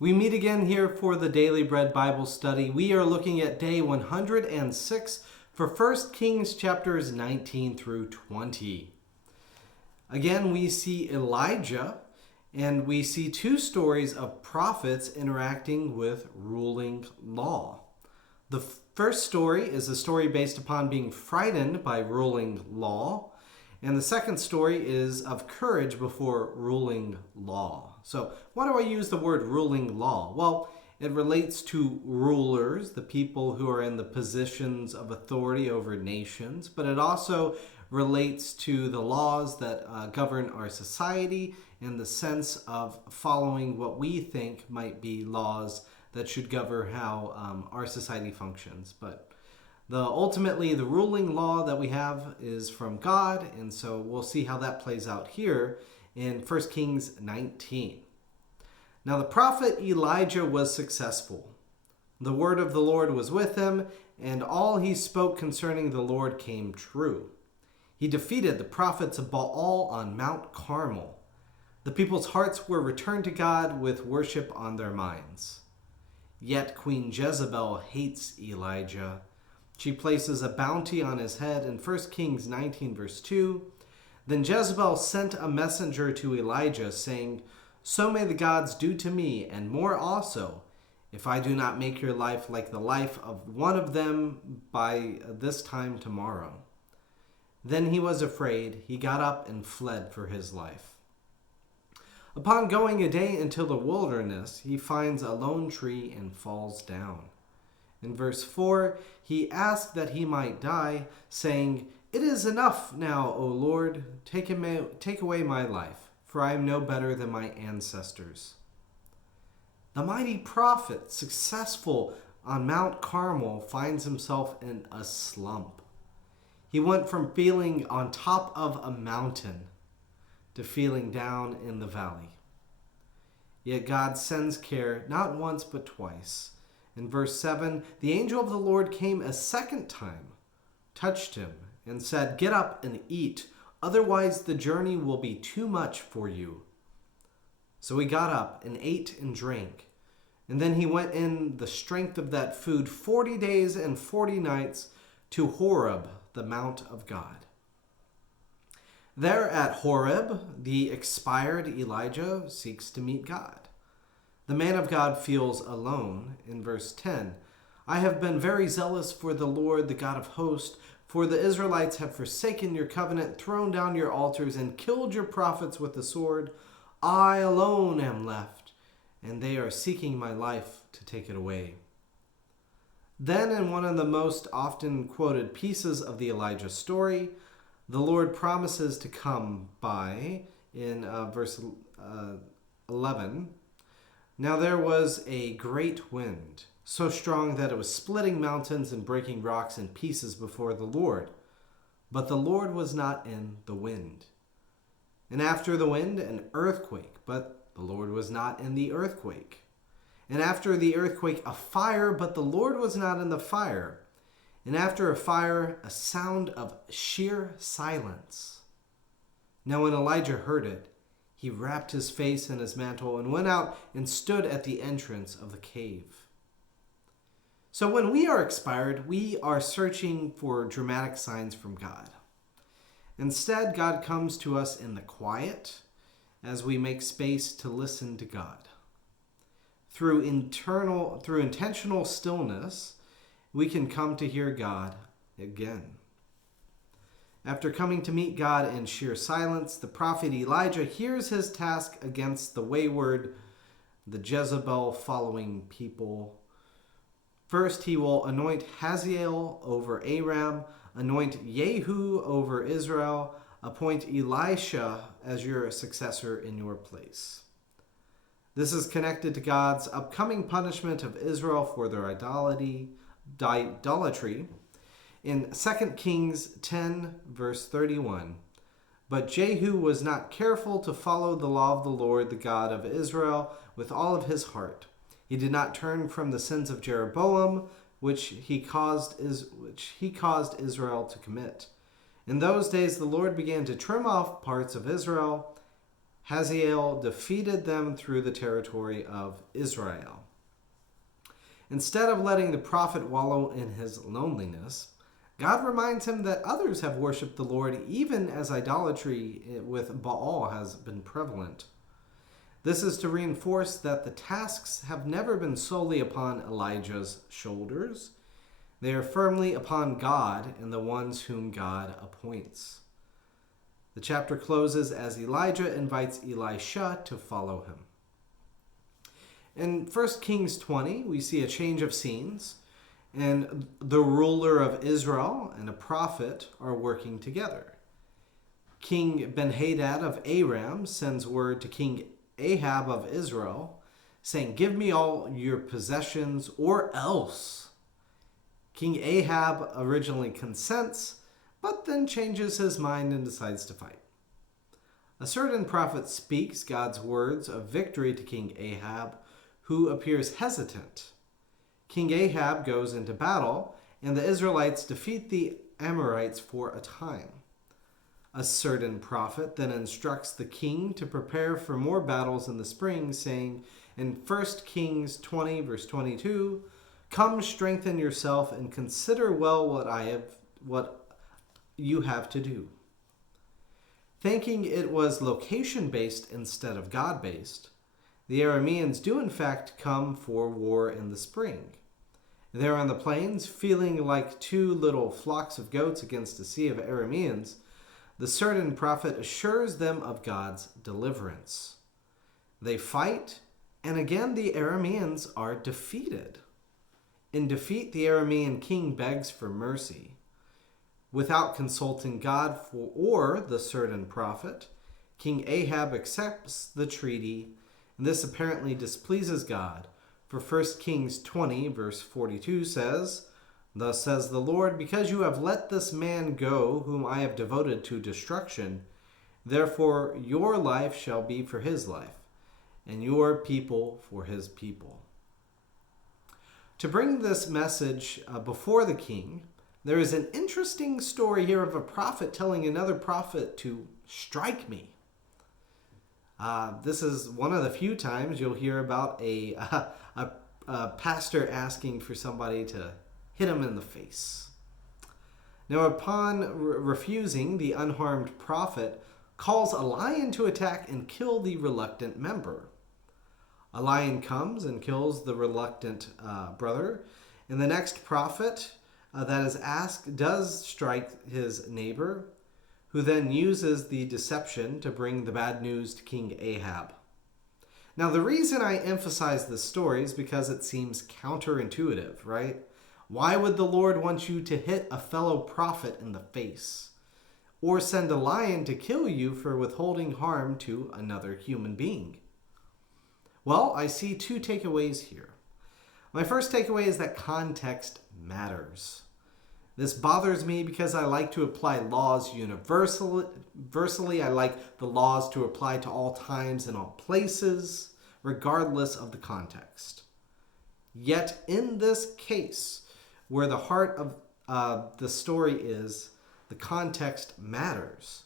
We meet again here for the Daily Bread Bible study. We are looking at day 106 for 1 Kings chapters 19 through 20. Again, we see Elijah, and we see two stories of prophets interacting with ruling law. The first story is a story based upon being frightened by ruling law, and the second story is of courage before ruling law. So, why do I use the word ruling law? Well, it relates to rulers, the people who are in the positions of authority over nations, but it also relates to the laws that govern our society in the sense of following what we think might be laws that should govern how our society functions. But ultimately, the ruling law that we have is from God, and so we'll see how that plays out here in 1 Kings 19. Now the prophet Elijah was successful. The word of the Lord was with him, and all he spoke concerning the Lord came true. He defeated the prophets of Baal on Mount Carmel. The people's hearts were returned to God with worship on their minds. Yet Queen Jezebel hates Elijah. She places a bounty on his head in 1 Kings 19 verse 2. Then Jezebel sent a messenger to Elijah, saying, "So may the gods do to me, and more also, if I do not make your life like the life of one of them by this time tomorrow." Then he was afraid. He got up and fled for his life. Upon going a day into the wilderness, he finds a lone tree and falls down. In verse 4, he asked that he might die, saying, "It is enough now, O Lord, take away my life, for I am no better than my ancestors." The mighty prophet, successful on Mount Carmel, finds himself in a slump. He went from feeling on top of a mountain to feeling down in the valley. Yet God sends care not once but twice. In verse 7, the angel of the Lord came a second time, touched him, and said, "Get up and eat, otherwise the journey will be too much for you." So he got up and ate and drank, and then he went in the strength of that food 40 days and 40 nights to Horeb, the mount of God. There at Horeb, the expired Elijah seeks to meet God. The man of God feels alone. In verse 10, "I have been very zealous for the Lord, the God of hosts, for the Israelites have forsaken your covenant, thrown down your altars, and killed your prophets with the sword. I alone am left, and they are seeking my life to take it away." Then, in one of the most often quoted pieces of the Elijah story, the Lord promises to come by in verse 11. "Now there was a great wind, so strong that it was splitting mountains and breaking rocks in pieces before the Lord. But the Lord was not in the wind. And after the wind, an earthquake, but the Lord was not in the earthquake. And after the earthquake, a fire, but the Lord was not in the fire. And after a fire, a sound of sheer silence. Now when Elijah heard it, he wrapped his face in his mantle and went out and stood at the entrance of the cave." So when we are expired, we are searching for dramatic signs from God. Instead, God comes to us in the quiet as we make space to listen to God. Through intentional stillness, we can come to hear God again. After coming to meet God in sheer silence, the prophet Elijah hears his task against the wayward, the Jezebel-following people. First, he will anoint Hazael over Aram, anoint Jehu over Israel, appoint Elisha as your successor in your place. This is connected to God's upcoming punishment of Israel for their idolatry. In 2 Kings 10, verse 31, "But Jehu was not careful to follow the law of the Lord, the God of Israel, with all of his heart. He did not turn from the sins of Jeroboam, which he caused Israel to commit. In those days the Lord began to trim off parts of Israel, Hazael defeated them through the territory of Israel. Instead of letting the prophet wallow in his loneliness, God reminds him that others have worshipped the Lord even as idolatry with Baal has been prevalent. This is to reinforce that the tasks have never been solely upon Elijah's shoulders. They are firmly upon God and the ones whom God appoints. The chapter closes as Elijah invites Elisha to follow him. In 1 Kings 20, we see a change of scenes, and the ruler of Israel and a prophet are working together. King Ben-Hadad of Aram sends word to King Ahab of Israel, saying, "Give me all your possessions or else." King Ahab originally consents, but then changes his mind and decides to fight. A certain prophet speaks God's words of victory to King Ahab, who appears hesitant. King Ahab goes into battle, and the Israelites defeat the Amorites for a time. A certain prophet then instructs the king to prepare for more battles in the spring, saying in 1 Kings 20, verse 22, "Come, strengthen yourself and consider well what you have to do." Thinking it was location-based instead of God-based, the Arameans do in fact come for war in the spring. There on the plains, feeling like two little flocks of goats against a sea of Arameans, the certain prophet assures them of God's deliverance. They fight, and again the Arameans are defeated. In defeat, the Aramean king begs for mercy. Without consulting God or the certain prophet, King Ahab accepts the treaty, and this apparently displeases God. For 1 Kings 20, verse 42 says, "Thus says the Lord, because you have let this man go, whom I have devoted to destruction, therefore your life shall be for his life, and your people for his people." To bring this message before the king, there is an interesting story here of a prophet telling another prophet to strike me. This is one of the few times you'll hear about a pastor asking for somebody to hit him in the face. Now, upon refusing, the unharmed prophet calls a lion to attack and kill the reluctant member. A lion comes and kills the reluctant brother, and the next prophet that is asked does strike his neighbor, who then uses the deception to bring the bad news to King Ahab. Now, the reason I emphasize this story is because it seems counterintuitive, right? Why would the Lord want you to hit a fellow prophet in the face? Or send a lion to kill you for withholding harm to another human being? Well, I see two takeaways here. My first takeaway is that context matters. This bothers me because I like to apply laws universally. I like the laws to apply to all times and all places, regardless of the context. Yet in this case, where the heart of the story is, the context matters.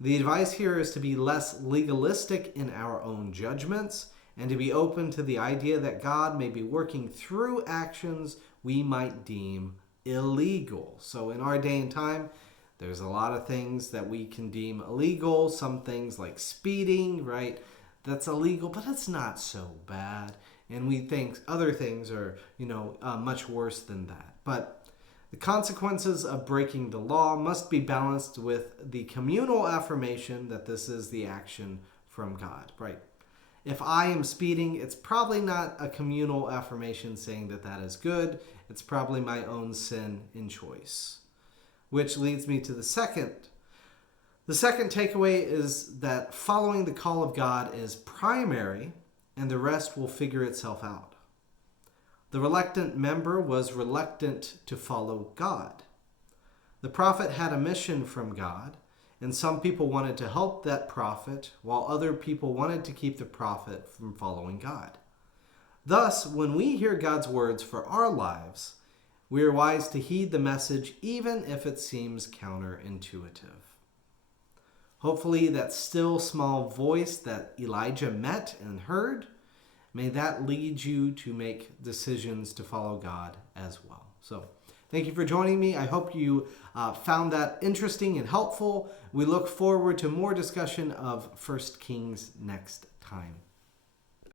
The advice here is to be less legalistic in our own judgments and to be open to the idea that God may be working through actions we might deem illegal. So in our day and time, there's a lot of things that we can deem illegal. Some things like speeding, right? That's illegal, but it's not so bad. And we think other things are, much worse than that. But the consequences of breaking the law must be balanced with the communal affirmation that this is the action from God, right? If I am speeding, it's probably not a communal affirmation saying that that is good. It's probably my own sin in choice. Which leads me to the second. The second takeaway is that following the call of God is primary, and the rest will figure itself out. The reluctant member was reluctant to follow God. The prophet had a mission from God, and some people wanted to help that prophet, while other people wanted to keep the prophet from following God. Thus, when we hear God's words for our lives, we are wise to heed the message even if it seems counterintuitive. Hopefully that still small voice that Elijah met and heard, may that lead you to make decisions to follow God as well. So thank you for joining me. I hope you found that interesting and helpful. We look forward to more discussion of 1 Kings next time.